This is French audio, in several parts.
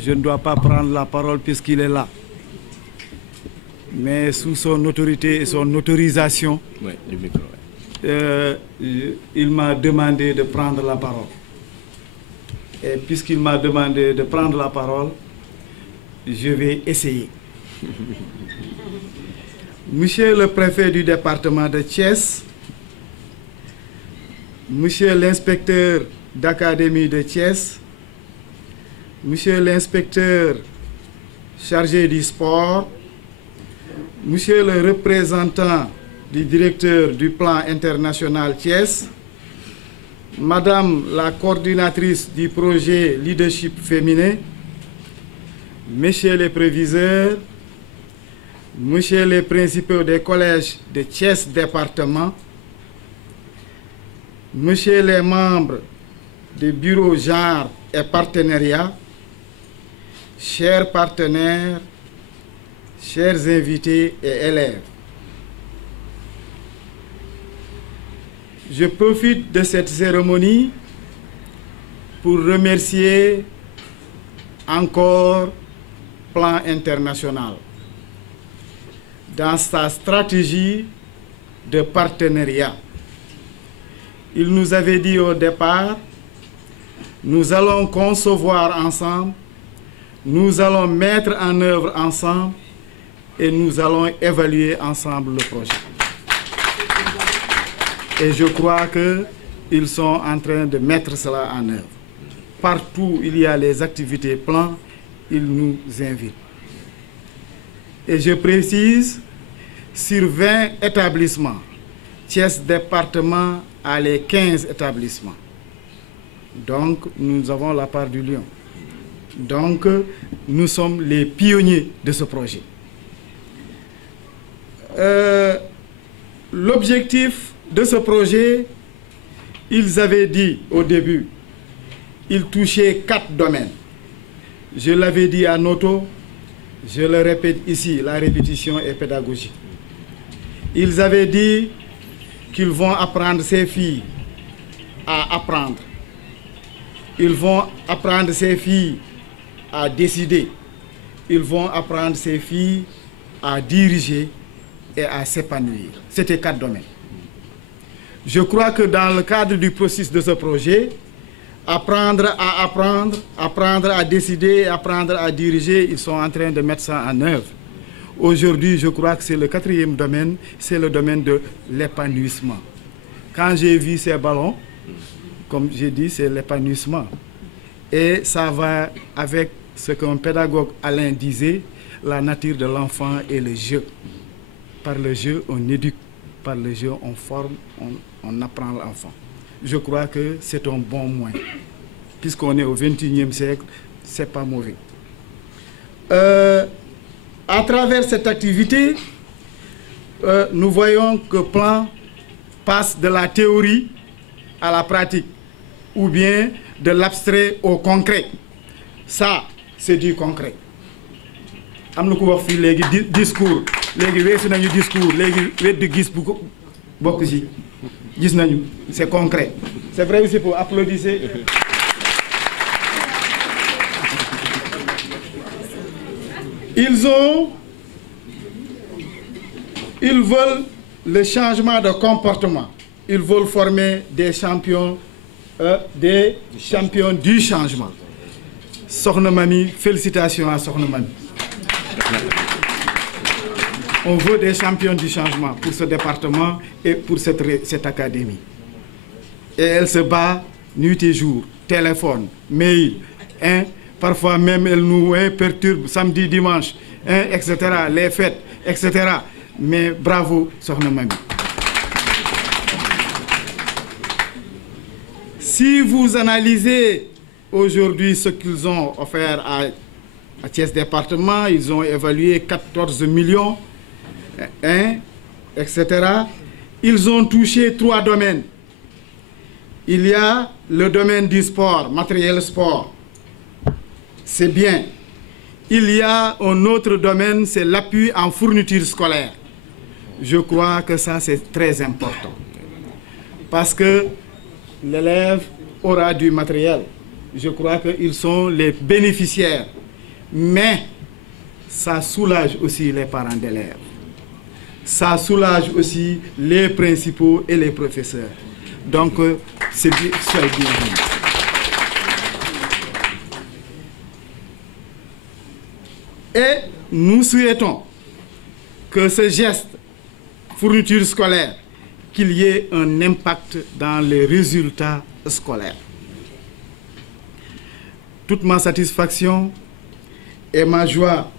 je ne dois pas prendre la parole puisqu'il est là. Mais sous son autorité et son autorisation, oui, le micro, il m'a demandé de prendre la parole. Et puisqu'il m'a demandé de prendre la parole, je vais essayer. Monsieur le préfet du département de Thiès, monsieur l'inspecteur d'académie de Thiès, monsieur l'inspecteur chargé du sport, monsieur le représentant du directeur du plan international Thiès, madame la coordinatrice du projet Leadership féminin, messieurs les préviseurs, messieurs les principaux des collèges de Thiès département, messieurs les membres du bureau genre et partenariat, chers partenaires, chers invités et élèves. Je profite de cette cérémonie pour remercier encore Plan International dans sa stratégie de partenariat. Il nous avait dit au départ, nous allons concevoir ensemble, nous allons mettre en œuvre ensemble et nous allons évaluer ensemble le projet. Et je crois qu'ils sont en train de mettre cela en œuvre. Partout où il y a les activités plans, ils nous invitent. Et je précise, sur 20 établissements, Thiès département a les 15 établissements. Donc, nous avons la part du lion. Donc, nous sommes les pionniers de ce projet. L'objectif de ce projet, ils avaient dit au début, ils touchaient 4 domaines. Je l'avais dit à Noto, je le répète ici, la répétition est pédagogique. Ils avaient dit qu'ils vont apprendre ces filles à apprendre. Ils vont apprendre ces filles à décider. Ils vont apprendre ces filles à diriger et à s'épanouir. C'était 4 domaines. Je crois que dans le cadre du processus de ce projet, apprendre à apprendre, apprendre à décider, apprendre à diriger, ils sont en train de mettre ça en œuvre. Aujourd'hui, je crois que c'est le 4e domaine, c'est le domaine de l'épanouissement. Quand j'ai vu ces ballons, comme j'ai dit, c'est l'épanouissement. Et ça va avec ce qu'un pédagogue Alain disait, la nature de l'enfant et le jeu. Par le jeu, on éduque. Par le jeu, on forme, on apprend l'enfant. Je crois que c'est un bon moyen. Puisqu'on est au XXIe siècle, ce n'est pas mauvais. À travers cette activité, nous voyons que le plan passe de la théorie à la pratique, ou bien de l'abstrait au concret. Ça, c'est du concret. Am na ku wax fii léegi discours léegi weesu nañu discours léegi weddi gis bu ko bokk ci gis nañu c'est concret. C'est vrai aussi pour applaudir. Ils veulent le changement de comportement. Ils veulent former des champions du changement. Sokhna Mamy, félicitations à Sokhna Mamy. On veut des champions du changement pour ce département et pour cette académie. Et elle se bat nuit et jour, téléphone, mail, hein, parfois même elle nous perturbe samedi, dimanche, hein, etc., les fêtes, etc. Mais bravo, Sokhna Mamy. Si vous analysez aujourd'hui ce qu'ils ont offert à Thiès département, ils ont évalué 14 millions, hein, etc. Ils ont touché 3 domaines. Il y a le domaine du sport, matériel sport. C'est bien. Il y a un autre domaine, c'est l'appui en fourniture scolaire. Je crois que ça, c'est très important. Parce que l'élève aura du matériel. Je crois qu'ils sont les bénéficiaires mais ça soulage aussi les parents d'élèves. Ça soulage aussi les principaux et les professeurs. Donc, c'est bien. Et nous souhaitons que ce geste, fourniture scolaire, qu'il y ait un impact dans les résultats scolaires. Toute ma satisfaction et ma joie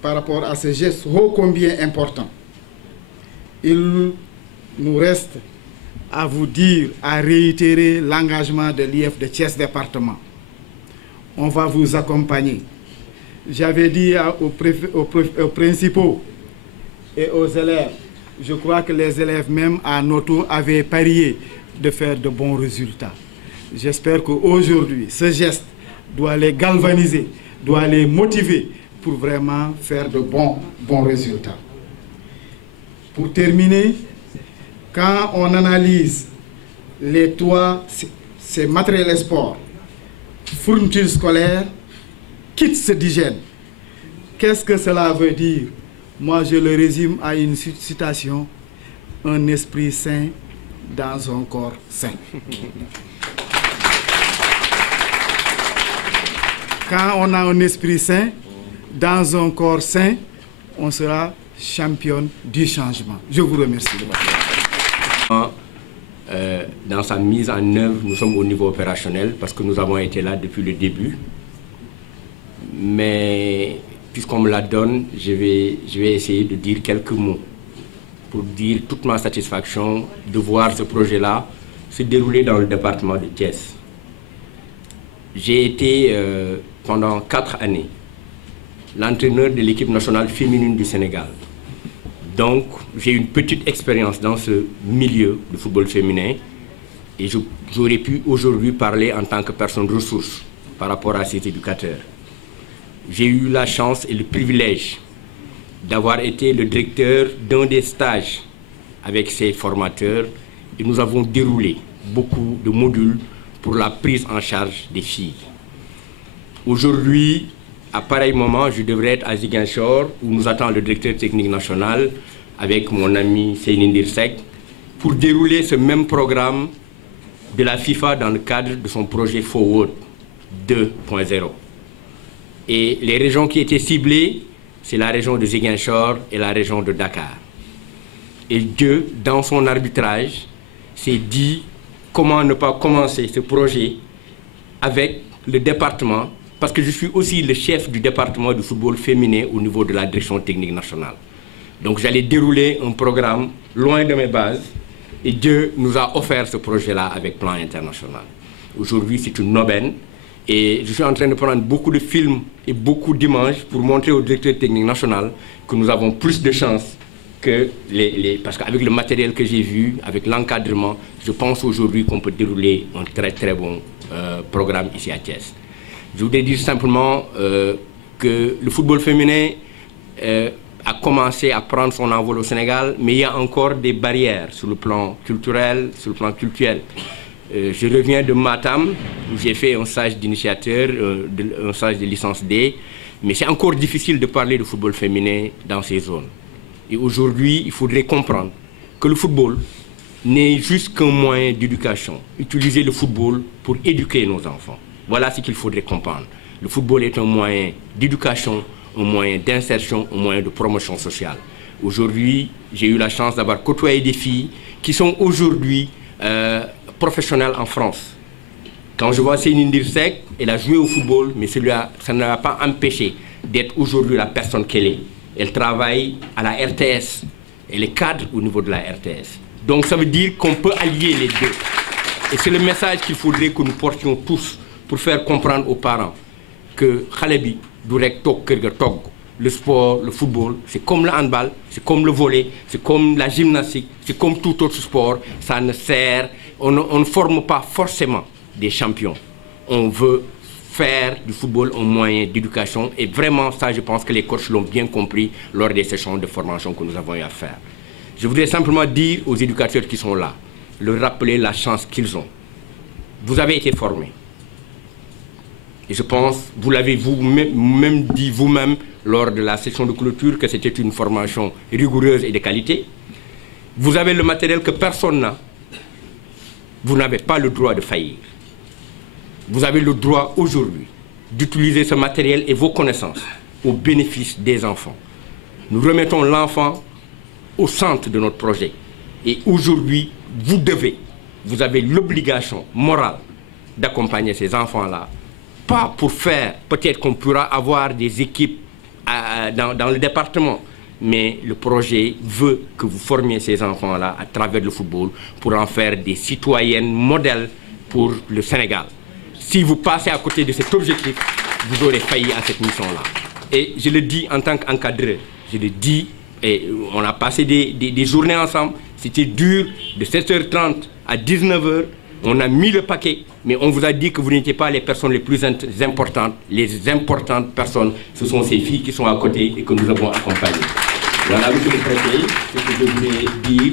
par rapport à ce geste ô combien important. Il nous reste à vous dire, à réitérer l'engagement de l'IF de Thiès département. On va vous accompagner. J'avais dit aux principaux et aux élèves, je crois que les élèves même à Noto avaient parié de faire de bons résultats. J'espère qu'aujourd'hui, ce geste doit les galvaniser, doit les motiver pour vraiment faire de bons résultats. Pour terminer, quand on analyse les trois, ces matériels sport, fournitures scolaires, kits d'hygiène, qu'est-ce que cela veut dire? Moi, je le résume à une citation: un esprit sain dans un corps sain. Quand on a un esprit sain dans un corps sain, on sera championne du changement. Je vous remercie. Dans sa mise en œuvre, nous sommes au niveau opérationnel parce que nous avons été là depuis le début. Mais puisqu'on me la donne, je vais essayer de dire quelques mots pour dire toute ma satisfaction de voir ce projet-là se dérouler dans le département de Thiès. J'ai été pendant 4 années l'entraîneur de l'équipe nationale féminine du Sénégal. Donc, j'ai une petite expérience dans ce milieu du football féminin et j'aurais pu aujourd'hui parler en tant que personne ressource par rapport à ces éducateurs. J'ai eu la chance et le privilège d'avoir été le directeur d'un des stages avec ces formateurs et nous avons déroulé beaucoup de modules pour la prise en charge des filles. Aujourd'hui, à pareil moment, je devrais être à Ziguinchor où nous attend le directeur technique national avec mon ami Seynindir Seck pour dérouler ce même programme de la FIFA dans le cadre de son projet Forward 2.0. Et les régions qui étaient ciblées, c'est la région de Ziguinchor et la région de Dakar. Et Dieu, dans son arbitrage, s'est dit comment ne pas commencer ce projet avec le département, parce que je suis aussi le chef du département du football féminin au niveau de la direction technique nationale. Donc j'allais dérouler un programme loin de mes bases et Dieu nous a offert ce projet-là avec Plan International. Aujourd'hui, c'est une aubaine et je suis en train de prendre beaucoup de films et beaucoup d'images pour montrer au directeur technique national que nous avons plus de chances que parce qu'avec le matériel que j'ai vu, avec l'encadrement, je pense aujourd'hui qu'on peut dérouler un très très bon programme ici à Thiès. Je voudrais dire simplement que le football féminin a commencé à prendre son envol au Sénégal, mais il y a encore des barrières sur le plan culturel, sur le plan culturel. Je reviens de Matam, où j'ai fait un stage d'initiateur, un stage de licence D, mais c'est encore difficile de parler de football féminin dans ces zones. Et aujourd'hui, il faudrait comprendre que le football n'est juste qu'un moyen d'éducation. Utiliser le football pour éduquer nos enfants. Voilà ce qu'il faudrait comprendre. Le football est un moyen d'éducation, un moyen d'insertion, un moyen de promotion sociale. Aujourd'hui, j'ai eu la chance d'avoir côtoyé des filles qui sont aujourd'hui professionnelles en France. Quand je vois Seynindir Seck, elle a joué au football, mais ça ne l'a pas empêché d'être aujourd'hui la personne qu'elle est. Elle travaille à la RTS, elle est cadre au niveau de la RTS. Donc ça veut dire qu'on peut allier les deux. Et c'est le message qu'il faudrait que nous portions tous pour faire comprendre aux parents que Khalebi, Durek, Tok, Kerga, Tog, le sport, le football, c'est comme le handball, c'est comme le volley, c'est comme la gymnastique, c'est comme tout autre sport. Ça ne sert, on ne forme pas forcément des champions. On veut faire du football un moyen d'éducation et vraiment ça, je pense que les coachs l'ont bien compris lors des sessions de formation que nous avons eu à faire. Je voudrais simplement dire aux éducateurs qui sont là, leur rappeler la chance qu'ils ont. Vous avez été formés. Et je pense, vous l'avez vous-même dit vous-même lors de la session de clôture, que c'était une formation rigoureuse et de qualité. Vous avez le matériel que personne n'a. Vous n'avez pas le droit de faillir. Vous avez le droit aujourd'hui d'utiliser ce matériel et vos connaissances au bénéfice des enfants. Nous remettons l'enfant au centre de notre projet. Et aujourd'hui, vous avez l'obligation morale d'accompagner ces enfants-là. Pas pour faire, peut-être qu'on pourra avoir des équipes dans le département, mais le projet veut que vous formiez ces enfants-là à travers le football pour en faire des citoyennes modèles pour le Sénégal. Si vous passez à côté de cet objectif, vous aurez failli à cette mission-là. Et je le dis en tant qu'encadreur, je le dis, et on a passé des journées ensemble, c'était dur, de 7h30 à 19h, on a mis le paquet, mais on vous a dit que vous n'étiez pas les personnes les plus importantes. Les importantes personnes, ce sont ces filles qui sont à côté et que nous avons accompagnées. Voilà, monsieur le préfet, ce que je voulais dire.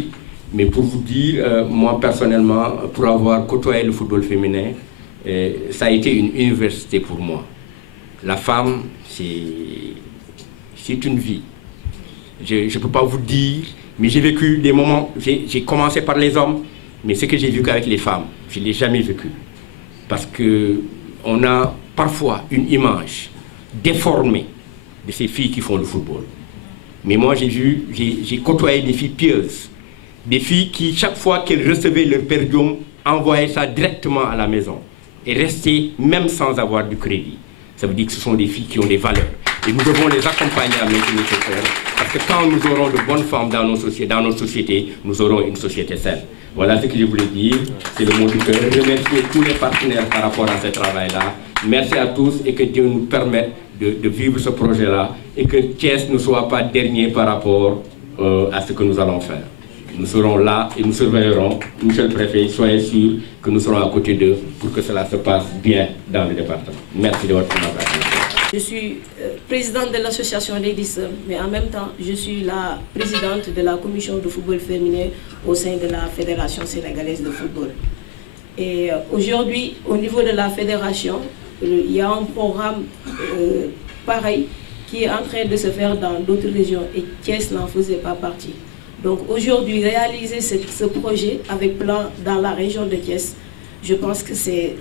Mais pour vous dire, moi personnellement, pour avoir côtoyé le football féminin, ça a été une université pour moi. La femme, c'est une vie. Je ne peux pas vous dire, mais j'ai vécu des moments, j'ai commencé par les hommes, mais ce que j'ai vécu avec les femmes, je ne l'ai jamais vécu. Parce qu'on a parfois une image déformée de ces filles qui font le football. Mais moi, j'ai côtoyé des filles pieuses, des filles qui, chaque fois qu'elles recevaient leur per diem, envoyaient ça directement à la maison et restaient même sans avoir du crédit. Ça veut dire que ce sont des filles qui ont des valeurs. Et nous devons les accompagner à maintenir ces valeurs. Parce que quand nous aurons de bonnes femmes dans notre société, nous aurons une société saine. Voilà ce que je voulais dire. C'est le mot du cœur. Remercier tous les partenaires par rapport à ce travail-là. Merci à tous et que Dieu nous permette de vivre ce projet-là et que Thiès ne soit pas dernier par rapport à ce que nous allons faire. Nous serons là et nous surveillerons. Monsieur le préfet, soyez sûr que nous serons à côté d'eux pour que cela se passe bien dans le département. Merci de votre attention. Je suis présidente de l'association Ladies, mais en même temps, je suis la présidente de la commission de football féminin au sein de la Fédération sénégalaise de football. Et aujourd'hui, au niveau de la fédération, il y a un programme pareil qui est en train de se faire dans d'autres régions et Thiès n'en faisait pas partie. Donc aujourd'hui, réaliser ce projet avec plan dans la région de Thiès, je pense que c'est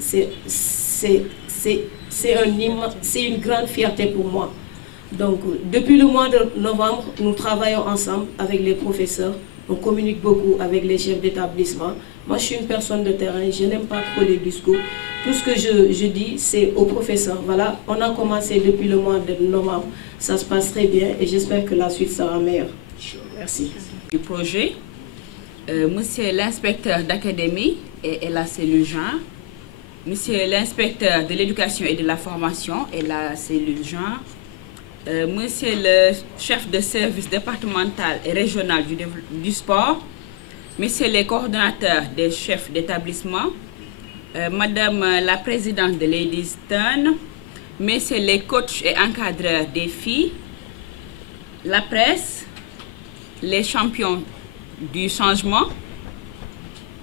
une grande fierté pour moi. Donc depuis le mois de novembre, nous travaillons ensemble avec les professeurs, on communique beaucoup avec les chefs d'établissement. Moi je suis une personne de terrain, je n'aime pas trop les discours. Tout ce que je dis, c'est aux professeurs. Voilà, on a commencé depuis le mois de novembre, ça se passe très bien et j'espère que la suite sera meilleure. Merci. Du projet, monsieur l'inspecteur d'académie et la cellule genre, monsieur l'inspecteur de l'éducation et de la formation et la cellule genre, monsieur le chef de service départemental et régional du sport, monsieur les coordonnateurs des chefs d'établissement, madame la présidente de Ladies Turn, messieurs les coachs et encadreurs des filles, la presse, les champions du changement,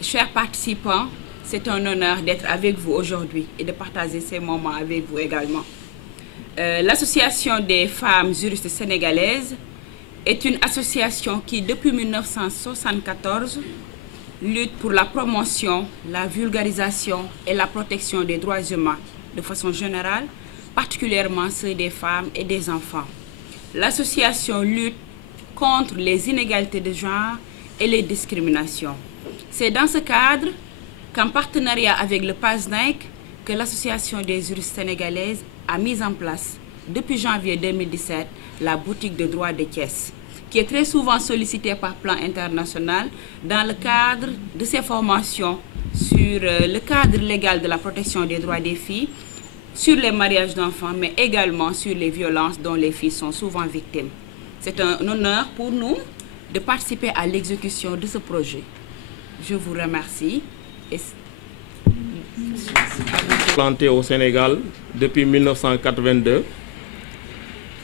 chers participants, c'est un honneur d'être avec vous aujourd'hui et de partager ces moments avec vous également. L'Association des femmes juristes sénégalaises est une association qui, depuis 1974, lutte pour la promotion, la vulgarisation et la protection des droits humains de façon générale, particulièrement ceux des femmes et des enfants. L'association lutte contre les inégalités de genre et les discriminations. C'est dans ce cadre qu'en partenariat avec le PASNEC, que l'Association des juristes sénégalaises a mis en place, depuis janvier 2017, la boutique de droit de Thiès, qui est très souvent sollicitée par plan international dans le cadre de ses formations sur le cadre légal de la protection des droits des filles, sur les mariages d'enfants, mais également sur les violences dont les filles sont souvent victimes. C'est un honneur pour nous de participer à l'exécution de ce projet. Je vous remercie. Planté au Sénégal depuis 1982,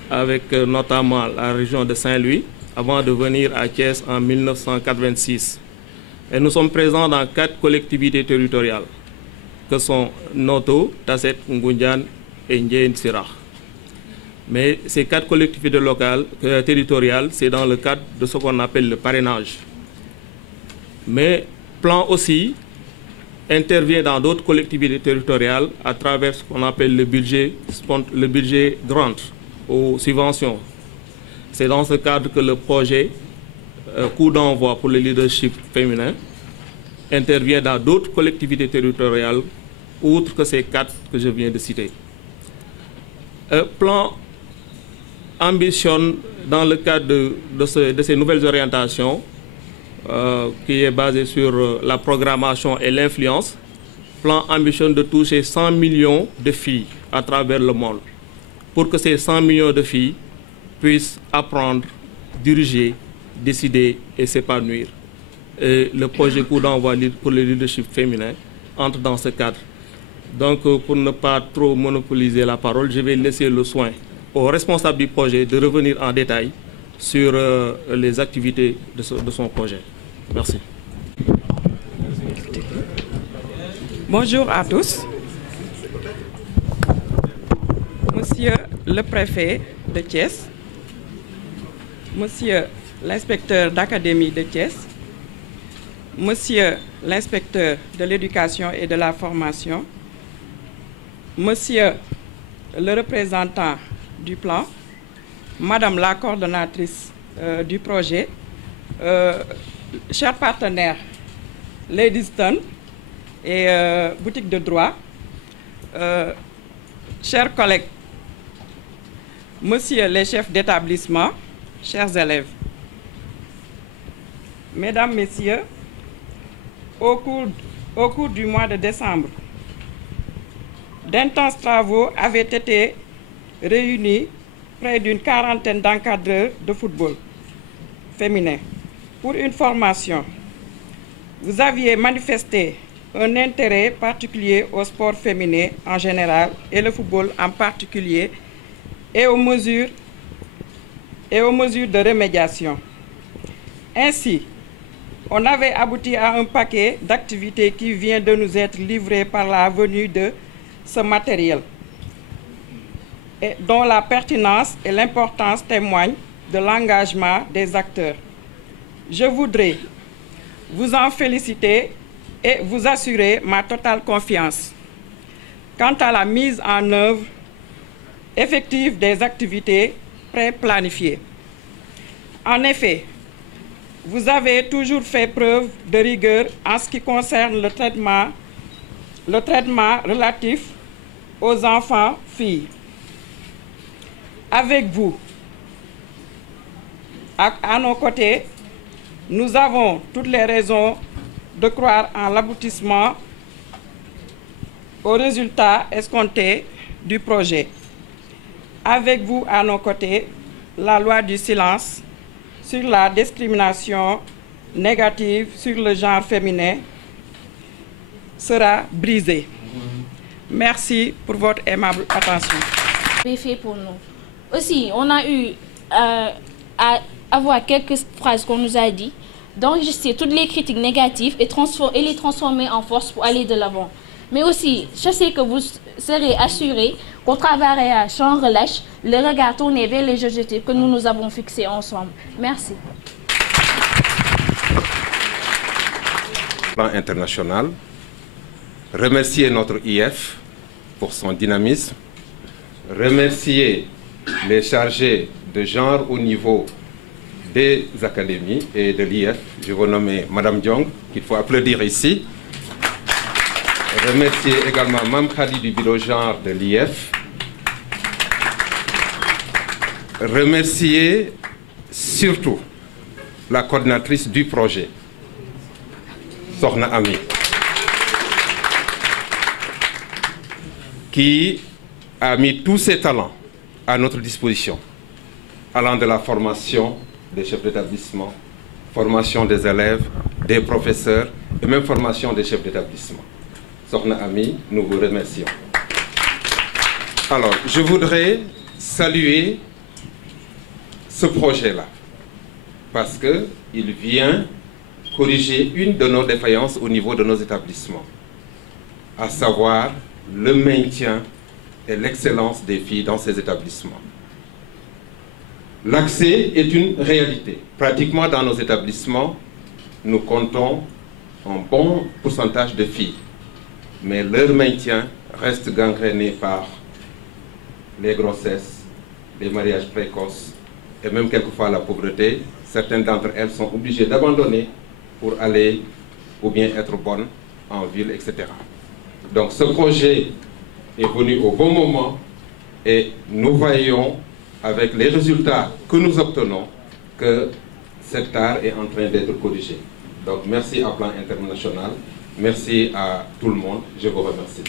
avec notamment la région de Saint-Louis, avant de venir à Thiès en 1986. Et nous sommes présents dans 4 collectivités territoriales, que sont Noto, Tasset, Ngoundiane et Ndiaye Sirah. Mais ces 4 collectivités locales, territoriales, c'est dans le cadre de ce qu'on appelle le parrainage. Mais Plan aussi intervient dans d'autres collectivités territoriales à travers ce qu'on appelle le budget grant aux subventions. C'est dans ce cadre que le projet Coup d'envoi pour le leadership féminin intervient dans d'autres collectivités territoriales, outre que ces 4 que je viens de citer. Plan ambitionne, dans le cadre de ces nouvelles orientations, qui est basé sur la programmation et l'influence, Plan ambitionne de toucher 100 millions de filles à travers le monde, pour que ces 100 millions de filles puissent apprendre, diriger, décider et s'épanouir. Et le projet Coup d'envoi pour le leadership féminin entre dans ce cadre. Donc, pour ne pas trop monopoliser la parole, je vais laisser le soin aux responsables du projet de revenir en détail sur les activités de son projet. Merci. Bonjour à tous. Monsieur le préfet de Thiès, Monsieur l'inspecteur d'académie de Thiès, Monsieur l'inspecteur de l'éducation et de la formation, Monsieur le représentant du plan, Madame la coordonnatrice du projet, chers partenaires, Ladies Ton et boutique de droit, chers collègues, Monsieur les chefs d'établissement, chers élèves, Mesdames, Messieurs, au cours du mois de décembre, d'intenses travaux avaient été réunis près d'une quarantaine d'encadreurs de football féminin pour une formation. Vous aviez manifesté un intérêt particulier au sport féminin en général et le football en particulier et aux mesures de remédiation. Ainsi, on avait abouti à un paquet d'activités qui vient de nous être livré par la venue de ce matériel, et dont la pertinence et l'importance témoignent de l'engagement des acteurs. Je voudrais vous en féliciter et vous assurer ma totale confiance quant à la mise en œuvre effective des activités pré-planifiées. En effet, vous avez toujours fait preuve de rigueur en ce qui concerne le traitement relatif aux enfants filles. Avec vous, à nos côtés, nous avons toutes les raisons de croire en l'aboutissement aux résultats escomptés du projet. Avec vous, à nos côtés, la loi du silence sur la discrimination négative sur le genre féminin sera brisée. Merci pour votre aimable attention. Fait pour nous. Aussi, on a eu à avoir quelques phrases qu'on nous a dit, d'enregistrer toutes les critiques négatives et les transformer en force pour aller de l'avant. Mais aussi, je sais que vous serez assurés qu'on travaillera sans relâche, le regard tourné vers les objectifs que nous avons fixés ensemble. Merci. Plan international, remercier notre IF pour son dynamisme, remercier les chargés de genre au niveau des académies et de l'IF. Je veux nommer Madame Diong, qu'il faut applaudir ici. Remercier également Mme Khadi du bureau genre de l'IF. Remercier surtout la coordinatrice du projet, Sokhna Ami, qui a mis tous ses talents à notre disposition, allant de la formation des chefs d'établissement, formation des élèves, des professeurs et même formation des chefs d'établissement. Sokhna Ami, nous vous remercions. Alors, je voudrais saluer ce projet-là, parce qu'il vient corriger une de nos défaillances au niveau de nos établissements, à savoir le maintien et l'excellence des filles dans ces établissements. L'accès est une réalité. Pratiquement dans nos établissements, nous comptons un bon pourcentage de filles, mais leur maintien reste gangréné par les grossesses, les mariages précoces et même quelquefois la pauvreté. Certaines d'entre elles sont obligées d'abandonner pour aller ou bien être bonnes en ville, etc. Donc ce projet est venu au bon moment et nous voyons avec les résultats que nous obtenons que cet art est en train d'être corrigé. Donc merci à plan international, merci à tout le monde, je vous remercie.